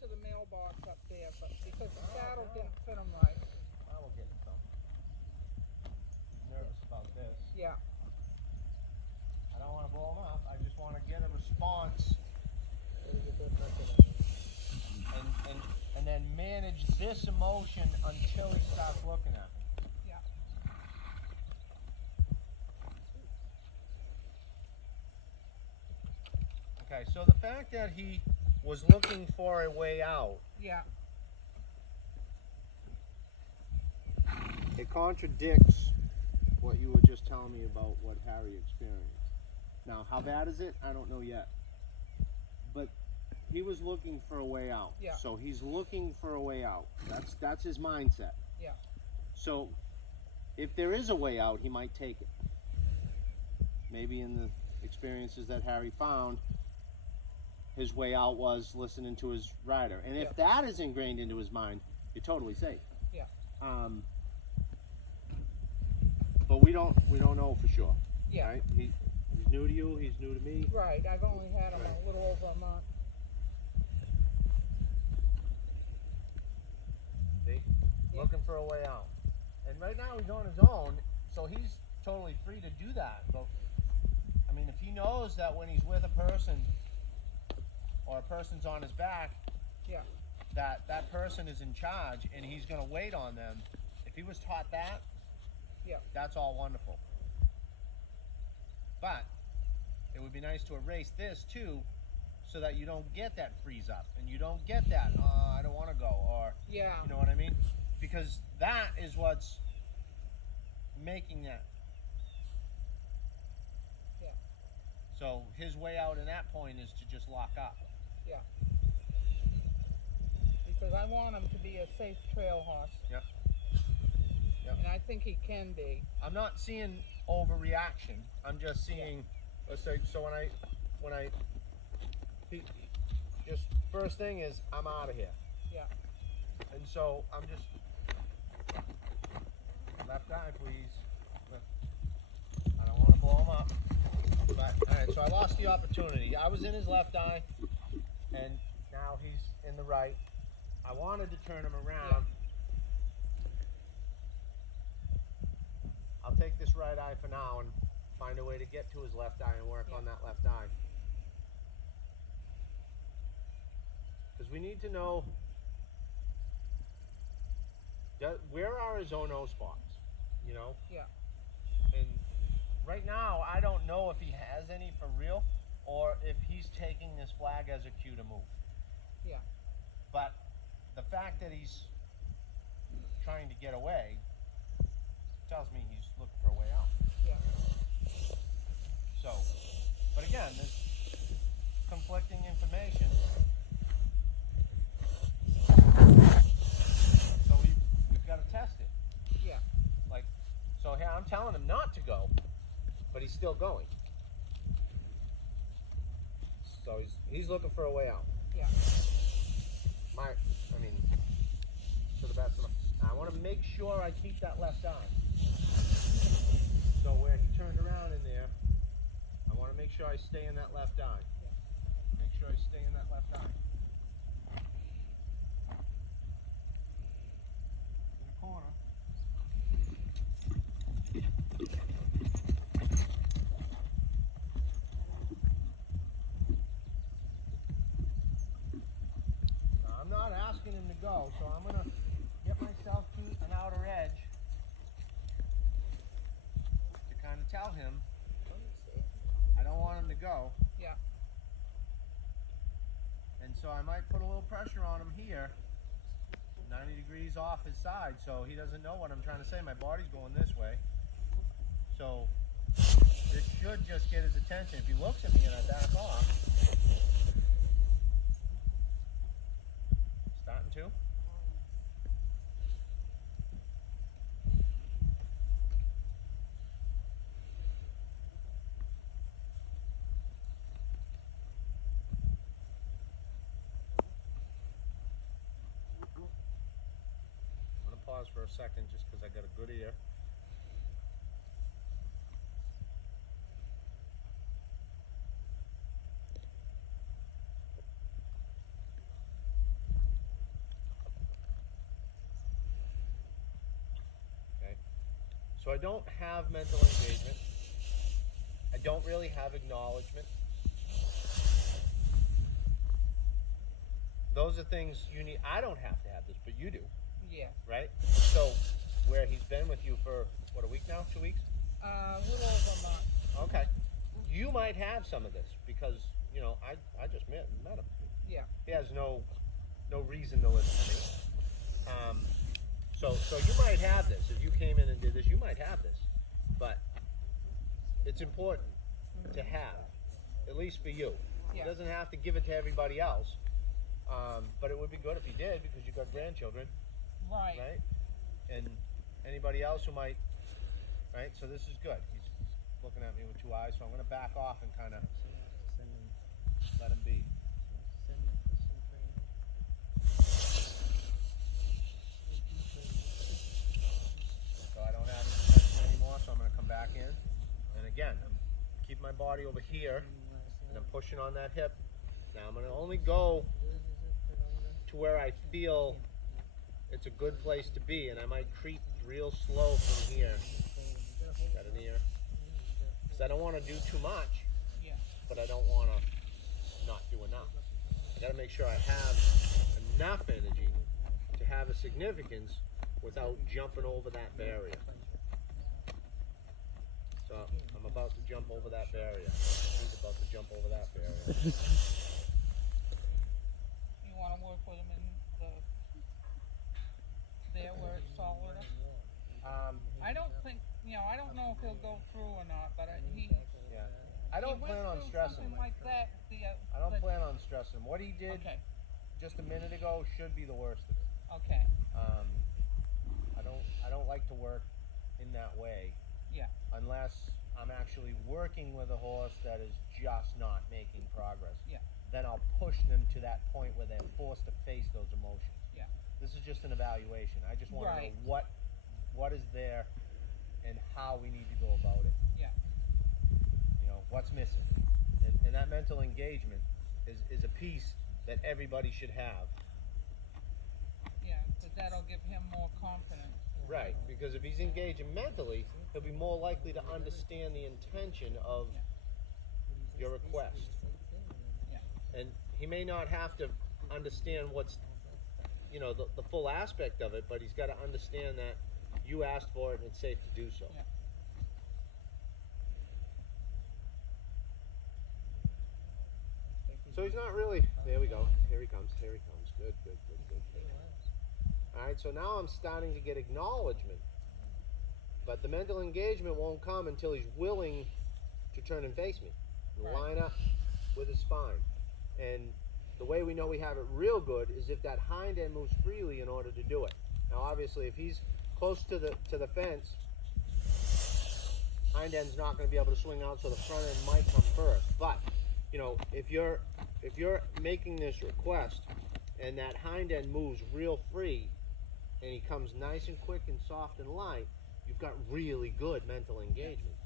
to the mailbox up there, but because the saddle didn't fit him right. I will get some. I'm nervous about this. Yeah. I don't want to blow him up. I just want to get a response and then manage this emotion until he starts looking at me. Yeah. Okay, so the fact that he was looking for a way out, Yeah. it contradicts what you were just telling me about what Harry experienced. Now, how bad is it? I don't know yet. But he was looking for a way out. Yeah. So he's looking for a way out. That's his mindset. Yeah. So if there is a way out, he might take it. Maybe in the experiences that Harry found, his way out was listening to his rider. And if that is ingrained into his mind, you're totally safe. Yeah. But we don't know for sure. Yeah. Right? He's new to you. He's new to me. Right. I've only had him a little over a month. See? Looking for a way out. And right now he's on his own, so he's totally free to do that. But I mean, if he knows that when he's with a person or a person's on his back, yeah, that person is in charge and he's going to wait on them. If he was taught that, yeah, that's all wonderful. But it would be nice to erase this too, so that you don't get that freeze up and you don't get that, I don't want to go, or, yeah, you know what I mean? Because that is what's making that. Yeah. So his way out in that point is to just lock up. Yeah. Because I want him to be a safe trail horse. Yep. And I think he can be. I'm not seeing overreaction. I'm just seeing, let's say, so when I, just first thing is I'm out of here. Yeah. And so I'm just, left eye please. I don't want to blow him up. But, all right, so I lost the opportunity. I was in his left eye, and now he's in the right. I wanted to turn him around. Yeah. I'll take this right eye for now and find a way to get to his left eye and work on that left eye. Because we need to know where are his no spots, you know? Yeah. And right now, I don't know if he has any for real or if he's taking this flag as a cue to move. Yeah. But the fact that he's trying to get away tells me he's looking for a way out. Yeah. So, but again, there's conflicting information. So we've got to test it. Yeah. Like, so here I'm telling him not to go, but he's still going. So he's looking for a way out. Yeah. I mean, to the best of my, I want to make sure I keep that left eye. So where he turned around in there, I want to make sure I stay in that left eye. Make sure I stay in that left eye. In the corner. Now, I'm not asking him to go, so I'm going to get myself to an outer edge to kind of tell him I don't want him to go. Yeah. And so I might put a little pressure on him here, 90 degrees off his side, so he doesn't know what I'm trying to say. My body's going this way. So this should just get his attention. If he looks at me and I back off, starting to. Pause for a second just because I got a good ear. So I don't have mental engagement. I don't really have acknowledgement. Those are things you need. I don't have to have this, but you do. Yeah. Right? So where he's been with you for, what, a week now? 2 weeks? A little over a month. Okay. You might have some of this because, you know, I just met him. Yeah. He has no reason to listen to me. So you might have this. If you came in and did this, you might have this. But it's important to have, at least for you. Yeah. He doesn't have to give it to everybody else. But it would be good if he did because you've got grandchildren. Right. Right? And anybody else who might, right? So this is good. He's looking at me with two eyes, so I'm going to back off and kind of let him be. So I don't have his attention anymore, so I'm going to come back in. And again, I'm keeping my body over here, and I'm pushing on that hip. Now I'm going to only go to where I feel it's a good place to be, and I might creep real slow from here. Got an ear. Because I don't want to do too much, Yeah. but I don't want to not do enough. I got to make sure I have enough energy to have a significance without jumping over that barrier. So I'm about to jump over that barrier. He's about to jump over that barrier. You want to work with him in there where it's solider? I don't think, I don't know if he'll go through or not, but Yeah. I don't plan on stressing him. something like that. I don't plan on stressing him. What he did Okay. just a minute ago should be the worst of it. Okay. I don't like to work in that way. Yeah. Unless I'm actually working with a horse that is just not making progress. Yeah. Then I'll push them to that point where they're forced to face those emotions. Yeah. This is just an evaluation. I just want to know what is there and how we need to go about it. Yeah. You know, what's missing. And that mental engagement is a piece that everybody should have. Yeah, because that'll give him more confidence. Right, because if he's engaging mentally, he'll be more likely to understand the intention of your request. Yeah. And he may not have to understand what's, the full aspect of it, but he's got to understand that you asked for it and it's safe to do so. Yeah. So he's not really, there we go, here he comes. Good. All right, so now I'm starting to get acknowledgement, but the mental engagement won't come until he's willing to turn and face me, and line up with his spine. And the way we know we have it real good is if that hind end moves freely in order to do it. Now, obviously, if he's close to the fence, hind end's not going to be able to swing out, so the front end might come first. But if you're making this request and that hind end moves real free, and he comes nice and quick and soft and light, you've got really good mental engagement.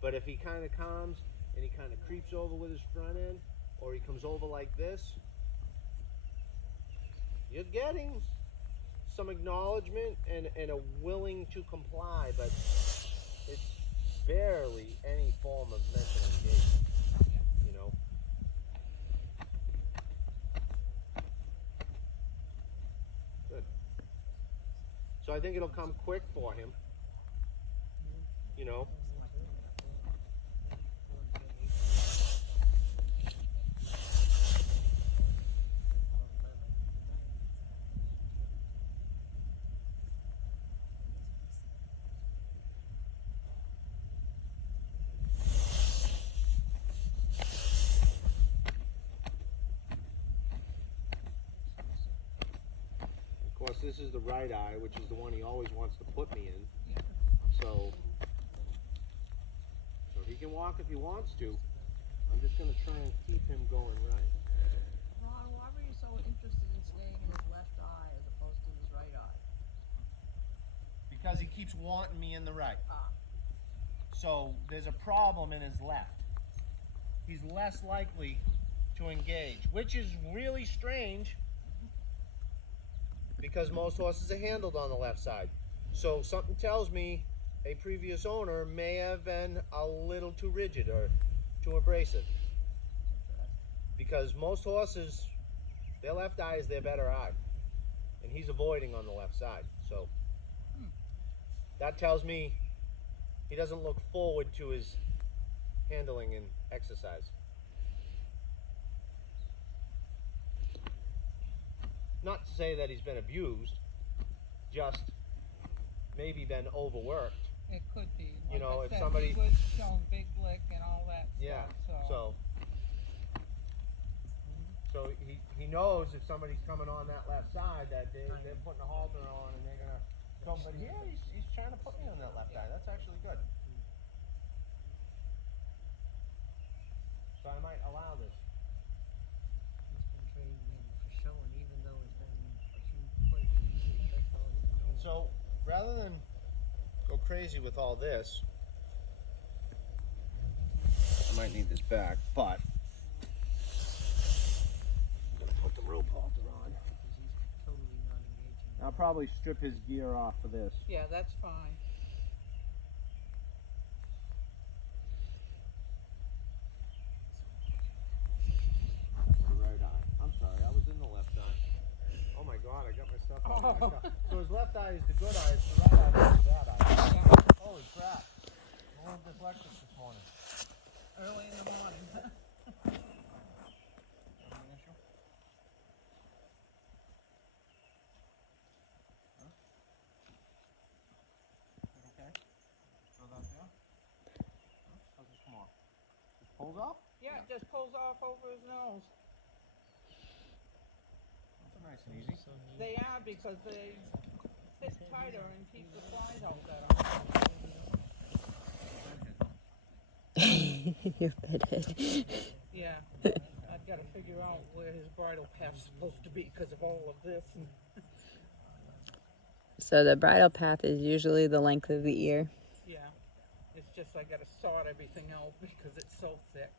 But if he kind of comes and he kind of creeps over with his front end, or he comes over like this, you're getting some acknowledgement and a willing to comply, but it's barely any form of mental engagement. So I think it'll come quick for him, Of course, this is the right eye, which is the one he always wants to put me in. So he can walk if he wants to. I'm just going to try and keep him going right. Ron, why were you so interested in staying in his left eye as opposed to his right eye? Because he keeps wanting me in the right. So there's a problem in his left. He's less likely to engage, which is really strange because most horses are handled on the left side. So something tells me a previous owner may have been a little too rigid or too abrasive. Because most horses, their left eye is their better eye. And he's avoiding on the left side. So that tells me he doesn't look forward to his handling and exercise. Not to say that he's been abused, just maybe been overworked. It could be. You know, I if said, somebody- he was shown big lick and all that Yeah. stuff. So he knows if somebody's coming on that left side that they're putting a halter on and they're gonna come. But here he's trying to put me on that left eye. That's actually good. So I might allow this. He's been trained maybe for showing, even though it's been quite a few years. That's all he's been doing. So rather than go crazy with all this, I might need this back, but I'm gonna put the rope halter on. Because he's totally not engaging. I'll probably strip his gear off for this. Yeah, that's fine. The right eye. I'm sorry, I was in the left eye. Oh my God, I got my stuff all backed up. So his left eye is the good eye, it's the right eye that's the bad eye. Yeah. Holy crap. I'm a little dyslexic this morning. Early in the morning. Any issue? Huh? Is it okay? Throw that there? Huh? How's this come off? It pulls off? Yeah, it just pulls off over his nose. That's nice and easy. So neat. They are because they fit tighter and keep the flies out better. Your bedhead. Yeah. I've got to figure out where his bridle path's supposed to be because of all of this. So the bridle path is usually the length of the ear. Yeah. It's just I got to sort everything out because it's so thick.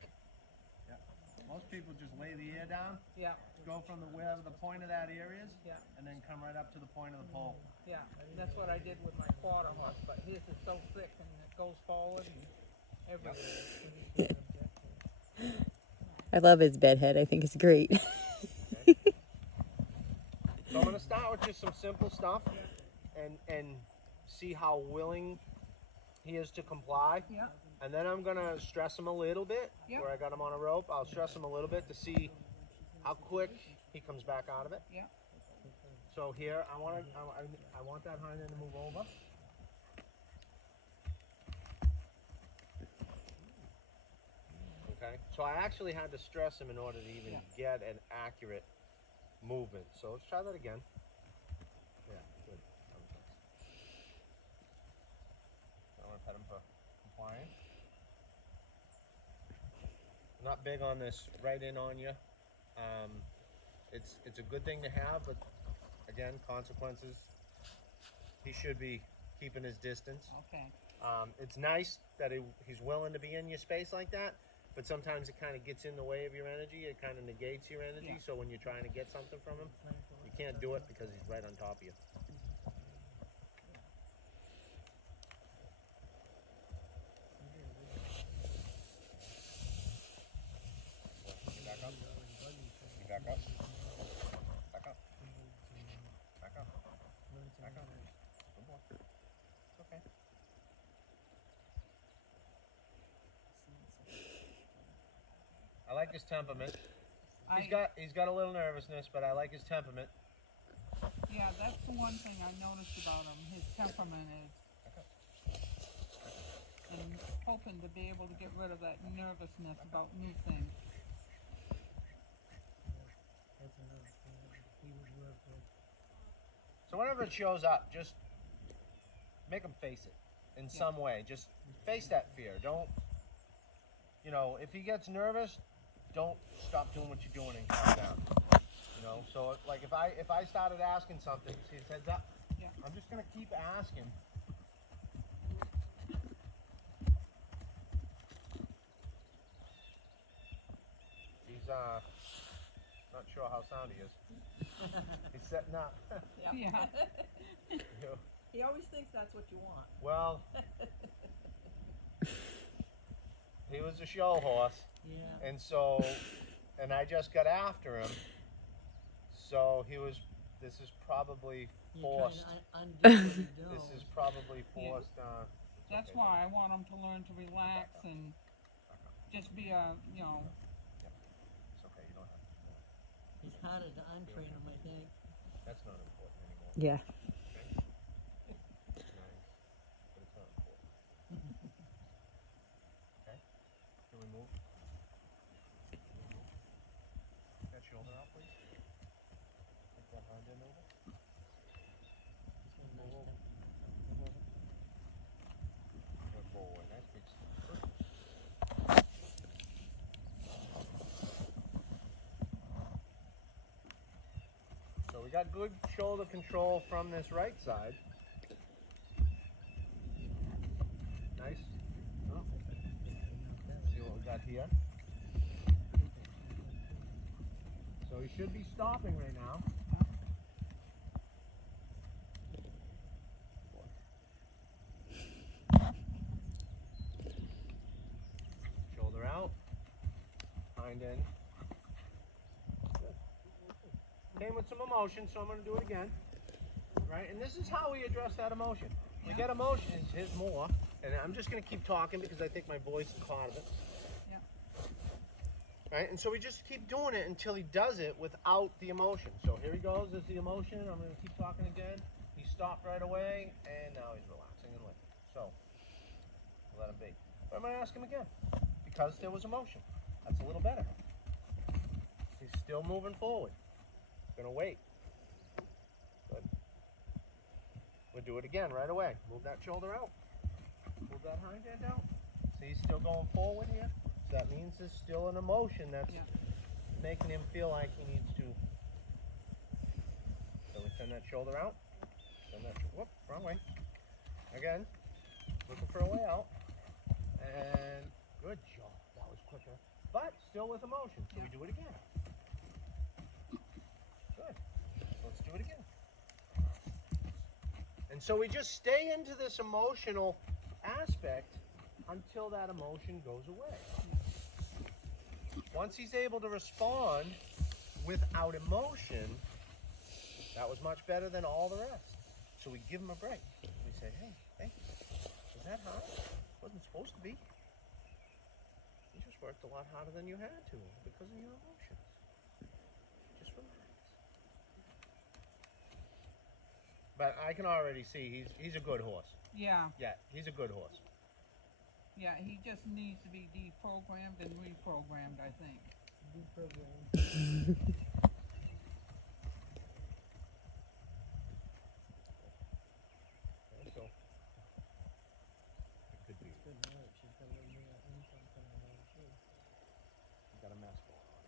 Most people just lay the ear down, Yeah. go from wherever the point of that ear is, Yeah. and then come right up to the point of the pole. Yeah. And that's what I did with my quarter horse, but his is so thick and it goes forward and everywhere. I love his bedhead. I think it's great. So I'm going to start with just some simple stuff and see how willing he is to comply. Yeah. And then I'm going to stress him a little bit Yeah. where I got him on a rope. I'll stress him a little bit to see how quick he comes back out of it. Yeah. So here, I want that hind end to move over. Okay, so I actually had to stress him in order to even get an accurate movement. So let's try that again. Yeah, good. I want to pet him for compliance. I'm not big on this right in on you. It's a good thing to have, but again, consequences. He should be keeping his distance. Okay. It's nice that he's willing to be in your space like that, but sometimes it kind of gets in the way of your energy. It kind of negates your energy. Yeah. So when you're trying to get something from him, you can't do it because he's right on top of you. Back up. Back up. Back up. Back up. Back up. Good boy. It's okay. I like his temperament. He's got a little nervousness, but I like his temperament. Yeah, that's the one thing I noticed about him. His temperament is. And hoping to be able to get rid of that nervousness about new things. That's another thing that he would work with. So whenever it shows up, just make him face it in some way. Just face that fear. Don't, if he gets nervous, don't stop doing what you're doing and calm down. So like if I started asking something, see his heads up. Yeah. I'm just gonna keep asking. He's not sure how sound he is. He's setting up. Yeah. He always thinks that's what you want. Well, he was a show horse, Yeah. and so, and I just got after him. So he was. This is probably forced. You're trying to undo what he knows. This is probably forced. It's That's okay, why I want him to learn to relax and Back up. just be a, you know, It's okay. You don't have to do that. It's harder to untrain him, I think. That's not important anymore. Yeah. It's nice, but it's not important. Okay. Can we move? That shoulder out, please. Take that hind end over. It's a nice Move step. over. Good boy. Nice big step. Good. So we got good shoulder control from this right side. Nice. Oh, see what we got here. So he should be stopping right now. Shoulder out. Hind end. Came with some emotion, so I'm going to do it again. Right? And this is how we address that emotion. We get emotions, here's more. And I'm just going to keep talking because I think my voice is caught of it. Yeah. Right? And so we just keep doing it until he does it without the emotion. So here he goes, there's the emotion. I'm going to keep talking again. He stopped right away, and now he's relaxing and licking. So, we'll let him be. But I'm going to ask him again because there was emotion. That's a little better. He's still moving forward. Gonna wait. Good. We'll do it again right away. Move that shoulder out. Move that hind end out. See, he's still going forward here. So that means there's still an emotion that's making him feel like he needs to. So we send that shoulder out. Send that. Whoop, wrong way. Again, looking for a way out. And good job. That was quicker, but still with emotion. So we do it again. Good. Let's do it again. And so we just stay into this emotional aspect until that emotion goes away. Once he's able to respond without emotion, that was much better than all the rest. So we give him a break. We say, hey, was that hard? Wasn't supposed to be. You just worked a lot harder than you had to because of your emotions. Just relax. But I can already see he's a good horse. Yeah. Yeah, he's a good horse. Yeah, he just needs to be deprogrammed and reprogrammed, I think. Deprogram. Okay, so it could be. It's good work. She's got a little more income coming in too. You got a mess going on.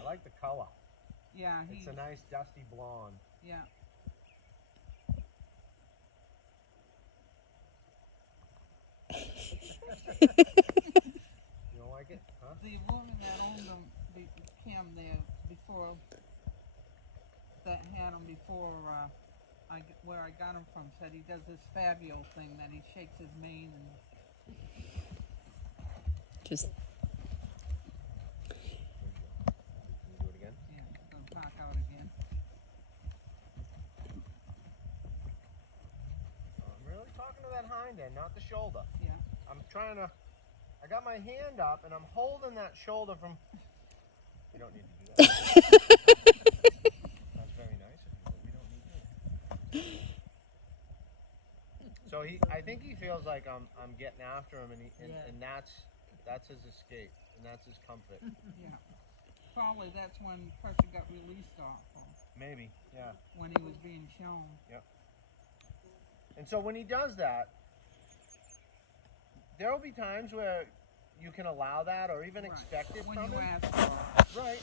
I like the color. Yeah, It's a nice dusty blonde. Yeah. You don't like it, huh? The woman that owned him there before, that had him before, where I got him from, said he does this fabulous thing that he shakes his mane and Just Can you do it again? gonna knock out again. I'm really talking to that hind end, not the shoulder. Yeah. I'm trying to. I got my hand up and I'm holding that shoulder from. You don't need to do that. That's very nice of you, but we don't need to. So I think he feels like I'm getting after him, and that's his escape, and that's his comfort. Yeah. Probably that's when pressure got released off of, Maybe, yeah. when he was being shown. And so when he does that, there will be times where you can allow that or even expect it When from you him. ask for it. Right.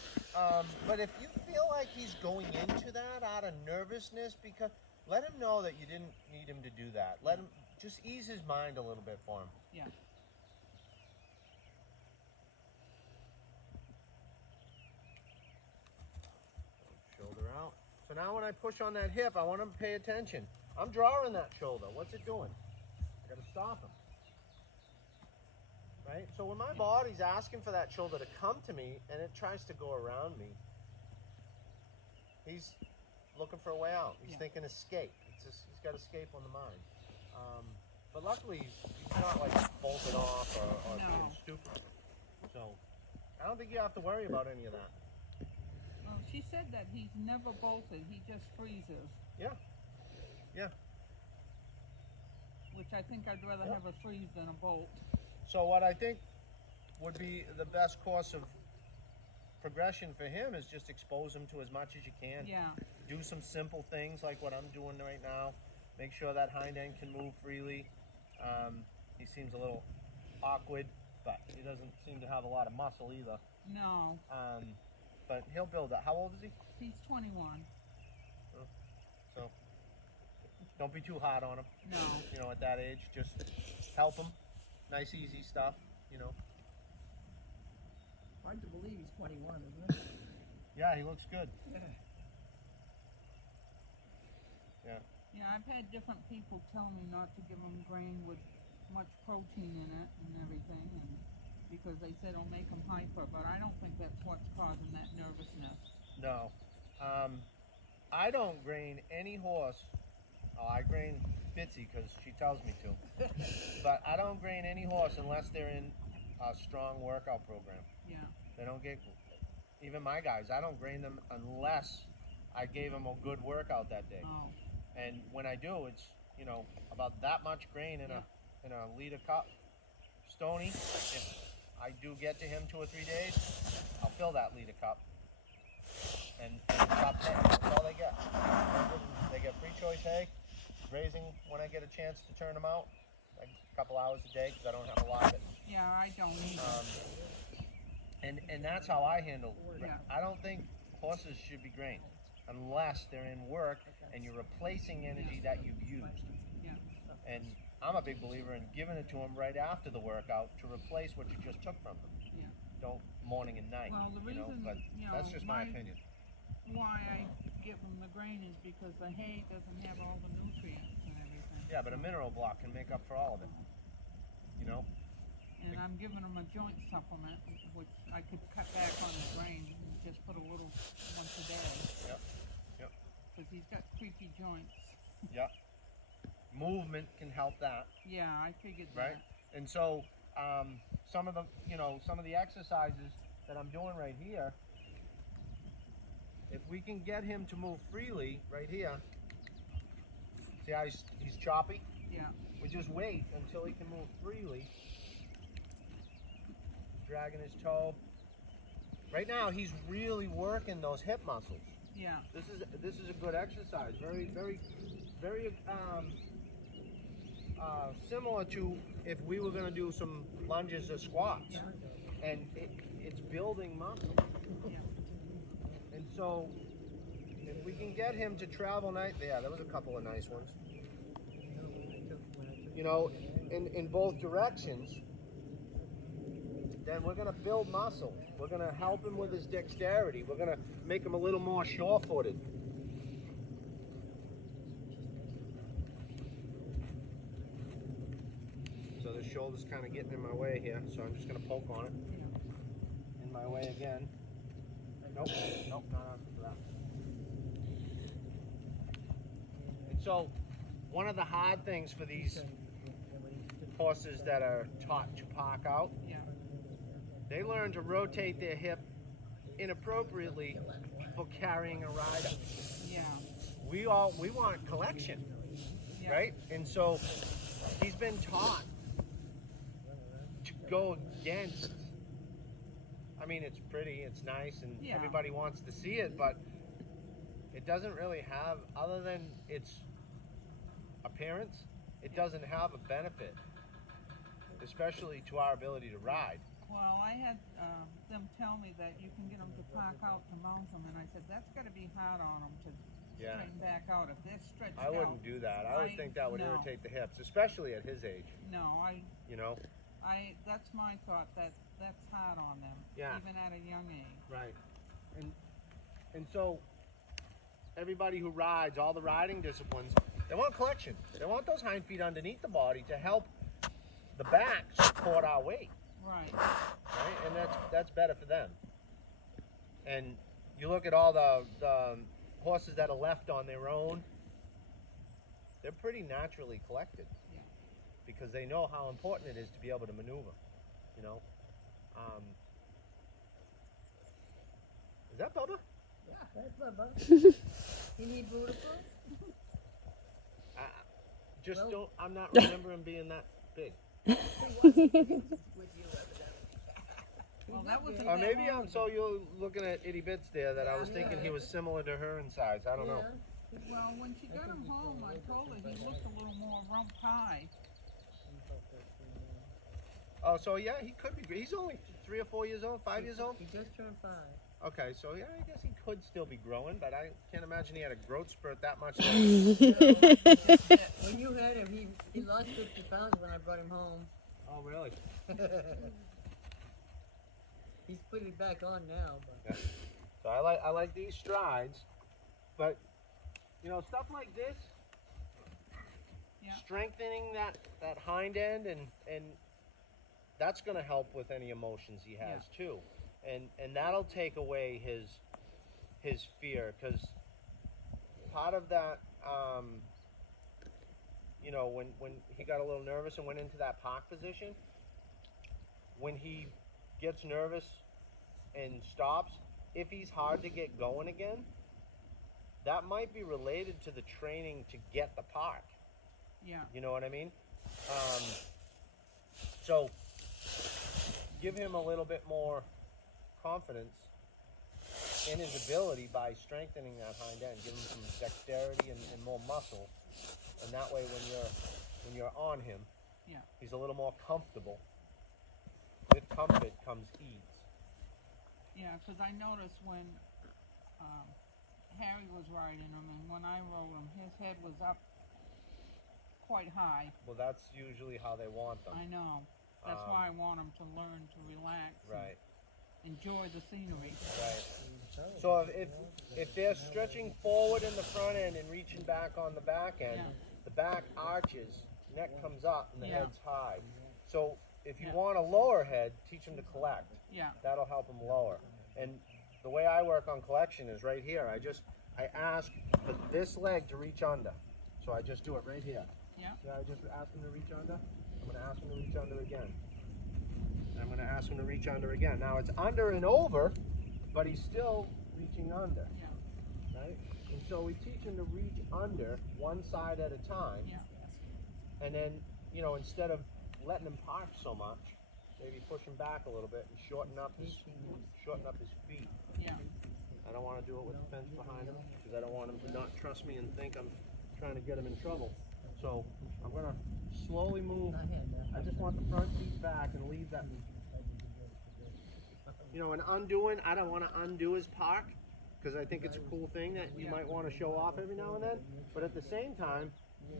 But if you feel like he's going into that out of nervousness, because let him know that you didn't need him to do that. Let him just ease his mind a little bit for him. Yeah. Shoulder out. So now when I push on that hip, I want him to pay attention. I'm drawing that shoulder. What's it doing? I gotta stop him. Right? So when my body's asking for that shoulder to come to me and it tries to go around me, he's looking for a way out. He's thinking escape. It's just, he's got escape on the mind. But luckily, he's not like bolted off or being stupid. So I don't think you have to worry about any of that. Well, she said that he's never bolted. He just freezes. Yeah. Yeah. Which I think I'd rather have a freeze than a bolt. So what I think would be the best course of progression for him is just expose him to as much as you can. Yeah. Do some simple things like what I'm doing right now. Make sure that hind end can move freely. He seems a little awkward, but he doesn't seem to have a lot of muscle either. No. But he'll build that. How old is he? He's 21. So don't be too hard on him. No. You know, at that age, just help him. Nice, easy stuff, you know. Hard to believe he's 21, isn't it? Yeah, he looks good. Yeah. Yeah. Yeah, I've had different people tell me not to give him grain with much protein in it and everything, and because they said it'll make him hyper, but I don't think that's what's causing that nervousness. No. I don't grain any horse. Oh, I grain Bitsy because she tells me to. But I don't grain any horse unless they're in a strong workout program. Yeah. They don't get, even my guys, I don't grain them unless I gave them a good workout that day. Oh. And when I do, it's, you know, about that much grain in a liter cup. Stony, if I do get to him 2 or 3 days, I'll fill that liter cup. And stop hay. That's all they get. They get free choice hay. Grazing when I get a chance to turn them out, like a couple hours a day because I don't have a lot of it. Yeah, I don't either. And that's how I handle. Yeah. I don't think horses should be grained unless they're in work and you're replacing energy that you've used. Yeah. And I'm a big believer in giving it to them right after the workout to replace what you just took from them. Yeah. Don't morning and night. Well, the reason, but you know, that's just my opinion. Why I give them the grain is because the hay doesn't have all the nutrients and everything. Yeah, but a mineral block can make up for all of it. You know? And I'm giving them a joint supplement, which I could cut back on the grain and just put a little once a day. Yep. Yep. Because he's got creaky joints. Yep. Movement can help that. Yeah, I figured Right? that. And so some of the exercises that I'm doing right here, if we can get him to move freely right here, see how he's choppy? Yeah. We just wait until he can move freely. Dragging his toe. Right now he's really working those hip muscles. Yeah. This is a good exercise. Very, very, very similar to if we were going to do some lunges or squats. And it's building muscle. Yeah. And so if we can get him to travel night, there was a couple of nice ones. You know, in both directions, then we're going to build muscle. We're going to help him with his dexterity. We're going to make him a little more sure-footed. So the shoulder's kind of getting in my way here, so I'm just going to poke on it. In my way again. Nope, nope, not asking for that. And so, one of the hard things for these horses that are taught to park out, Yeah. they learn to rotate their hip inappropriately for carrying a rider. Yeah. We want collection, Yeah. right? And so he's been taught to go against. I mean, it's pretty, it's nice, and Yeah. everybody wants to see it, but it doesn't really have, other than its appearance, it doesn't have a benefit, especially to our ability to ride. Well, I had them tell me that you can get them to park out to mount them, and I said that's got to be hard on them to Yeah. straighten back out. If they're stretched I out. wouldn't do that. I would I- think that would no. irritate the hips, especially at his age, No, you know? that's my thought. That's hard on them. Yeah. Even at a young age. Right. And so everybody who rides, all the riding disciplines, they want collection. They want those hind feet underneath the body to help the back support our weight. Right. Right? And that's better for them. And you look at all the horses that are left on their own, they're pretty naturally collected. Yeah. Because they know how important it is to be able to maneuver, you know. Is that Bubba? Yeah, that's Bubba. Is he beautiful? Just Well- don't. I'm not remembering being that big. He wasn't with you evidently. Well, that was a Or bit maybe long I'm so you're looking at itty bits there that I was thinking he was similar to her in size. I don't know. Yeah. Well, when she got him home, I told her he looked a little more rump high. Oh, so yeah, he could be. He's only 3 or 4 years old, 5 years old. He just turned 5. Okay, so yeah, I guess he could still be growing, but I can't imagine he had a growth spurt that much. When you had him, he lost 50 pounds when I brought him home. Oh, really? He's put it back on now, but So I like these strides, but you know, stuff like this, Yeah. strengthening that hind end and that's going to help with any emotions he has too, and that'll take away his fear, because part of that, you know, when he got a little nervous and went into that park position, when he gets nervous and stops, if he's hard to get going again, that might be related to the training to get the park. Yeah. You know what I mean? So give him a little bit more confidence in his ability by strengthening that hind end. Give him some dexterity and more muscle, and that way when you're on him, Yeah. he's a little more comfortable. With comfort comes ease. Yeah, because I noticed when Harry was riding him and when I rode him, his head was up quite high. Well, that's usually how they want them. I know. That's why I want him to learn to relax. Right. And enjoy the scenery. Right. So if they're stretching forward in the front end and reaching back on the back end, the back arches, neck comes up, and the head's high. So if you want a lower head, teach them to collect. Yeah. That'll help them lower. And the way I work on collection is right here. I ask for this leg to reach under. So I just do it right here. Yeah. Yeah, I just ask him to reach under. I'm going to ask him to reach under again. And I'm going to ask him to reach under again. Now it's under and over, but he's still reaching under. Yeah. Right? And so we teach him to reach under one side at a time. Yeah. And then, you know, instead of letting him park so much, maybe push him back a little bit and shorten up his feet. Yeah. I don't want to do it with the fence behind him because I don't want him to not trust me and think I'm trying to get him in trouble. So I'm going to slowly move. I just want the front feet back and leave that. You know, in undoing, I don't want to undo his park because I think it's a cool thing that you might want to show off every now and then. But at the same time,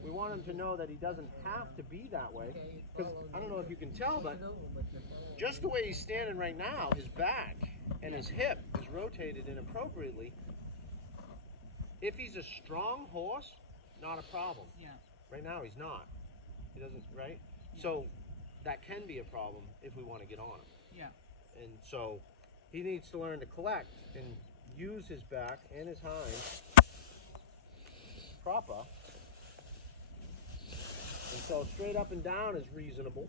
we want him to know that he doesn't have to be that way. Because I don't know if you can tell, but just the way he's standing right now, his back and his hip is rotated inappropriately. If he's a strong horse, not a problem. Yeah. Right now he's not. He doesn't, right? So that can be a problem if we want to get on him. Yeah. And so he needs to learn to collect and use his back and his hind proper. And so straight up and down is reasonable.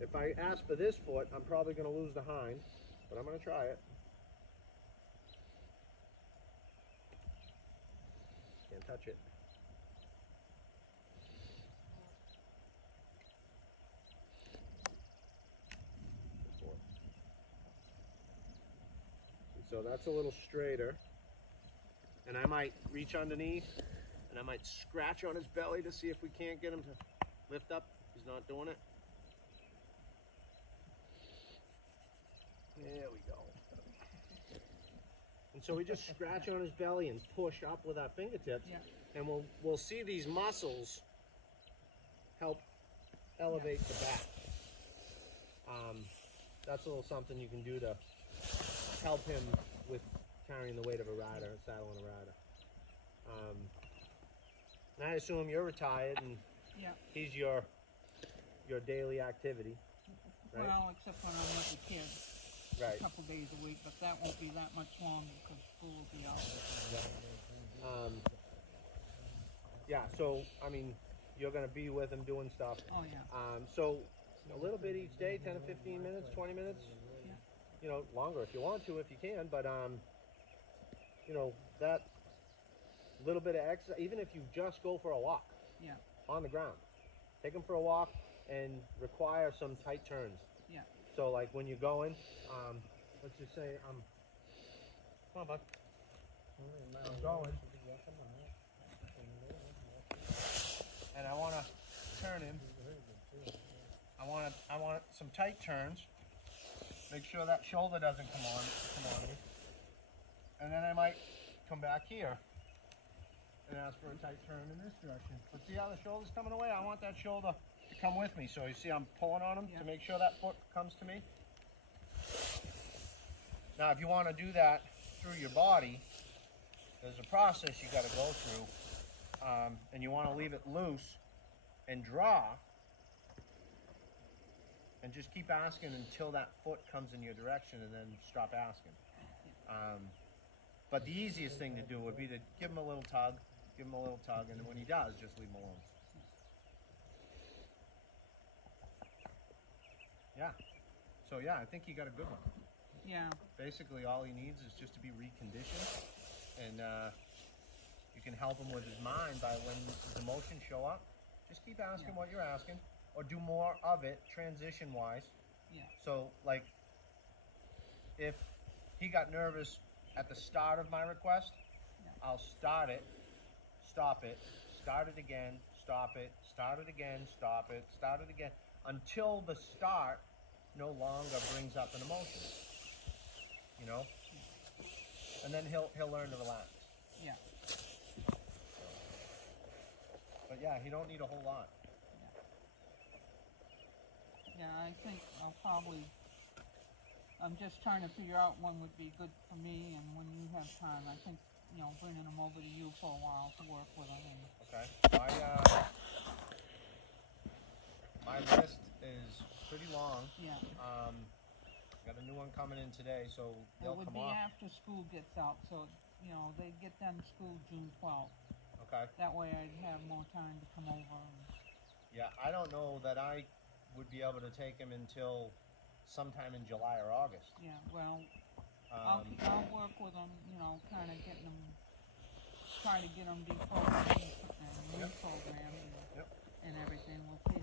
If I ask for this foot, I'm probably going to lose the hind, but I'm going to try it. Can't touch it. So that's a little straighter. And I might reach underneath and I might scratch on his belly to see if we can't get him to lift up. He's not doing it. There we go. And so we just scratch on his belly and push up with our fingertips. Yeah. And we'll see these muscles help elevate the back. That's a little something you can do to help him with carrying the weight of a rider, a saddle and a rider. And I assume you're retired and Yeah. he's your daily activity, right? Well, except when I'm with the kids Right. a couple days a week, but that won't be that much longer because school will be out. Yeah, so, I mean, you're going to be with him doing stuff. Oh, yeah. So, a little bit each day, 10 to 15 minutes, 20 minutes, Yeah. you know, longer if you want to, if you can, but, you know, that little bit of exercise, even if you just go for a walk Yeah. on the ground, take him for a walk and require some tight turns. Yeah. So, like when you're going, let's just say, come on, bud. I'm going. And I want to turn him. I want some tight turns. Make sure that shoulder doesn't come on me. And then I might come back here and ask for a tight turn in this direction. But see how the shoulder's coming away? I want that shoulder to come with me. So you see I'm pulling on him to make sure that foot comes to me. Now if you want to do that through your body, there's a process you got to go through. And you want to leave it loose and draw and just keep asking until that foot comes in your direction and then stop asking. But the easiest thing to do would be to give him a little tug, and then when he does, just leave him alone. Yeah. So yeah, I think he got a good one. Yeah. Basically all he needs is just to be reconditioned, and you can help him with his mind by when his emotions show up. Just keep asking what you're asking, or do more of it transition-wise. Yeah. So, like, if he got nervous at the start of my request, I'll start it, stop it, start it again, stop it, start it again, stop it, start it again, until the start no longer brings up an emotion. You know? And then he'll learn to relax. Yeah. But yeah, he don't need a whole lot. Yeah, I think I'm just trying to figure out when would be good for me and when you have time. I think, bringing them over to you for a while to work with them. And Okay. My list is pretty long. yeah. Got a new one coming in today, so It they'll would come be off. after school gets out, so, they get done school June 12th. Okay. That way I'd have more time to come over. Yeah, I don't know that I would be able to take him until sometime in July or August. Yeah, well, I'll work with them, kind of try to get them deprogrammed and reprogrammed and everything. We'll see.